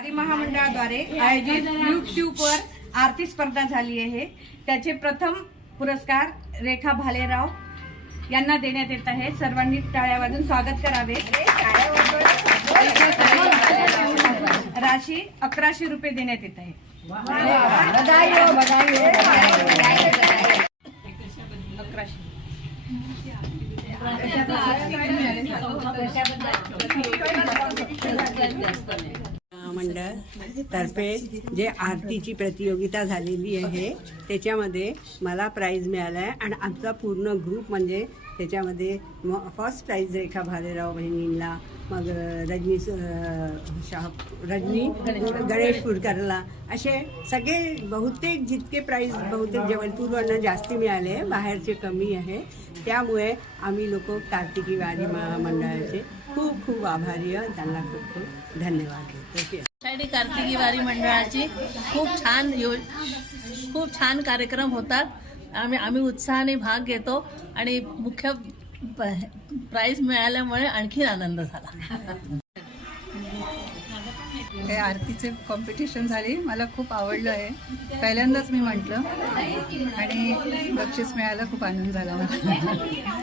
वारी महामंडळाद्वारे आयोजित युट्यूबवर आरती स्पर्धा झाली आहे. त्याचे प्रथम पुरस्कार रेखा भालेराव यांना देण्यात येत आहे. सर्वांनी टाळ्या वाजून स्वागत करावे. राशी अकराशे रुपये देण्यात येत आहे. अकराशे. मंडळ तर्फे जे आरतीची प्रतियोगिता झालेली आहे त्याच्यामध्ये मला प्राईज मिळाला आहे आणि आमचा पूर्ण ग्रुप म्हणजे त्याच्यामध्ये फर्स्ट प्राईज रेखा भालेराव बहिणींना मग रजनी शाह रजनी गणेश पुरकरला असे सगळे बहुतेक जितके प्राईज बहुतेक जबलपूरवरनं जास्ती मिळाले बाहेरचे कमी आहे. त्यामुळे आम्ही लोक कार्तिकी वारी महामंडळाचे खूप खूप आभारी त्यांना खूप खूप धन्यवाद देतो. आषाढी कार्तिकी वारी मंडळाची खूप छान यो खूप छान कार्यक्रम होतात. आम्ही आम्ही उत्साहाने भाग घेतो आणि मुख्य प- प्राईज मिळाल्यामुळे आणखीन आनंद झाला. हे आरतीचे कॉम्पिटिशन झाली. मला खूप आवडलं आहे पहिल्यांदाच मी म्हटलं. आणि बक्षीस मिळायला खूप आनंद झाला मला.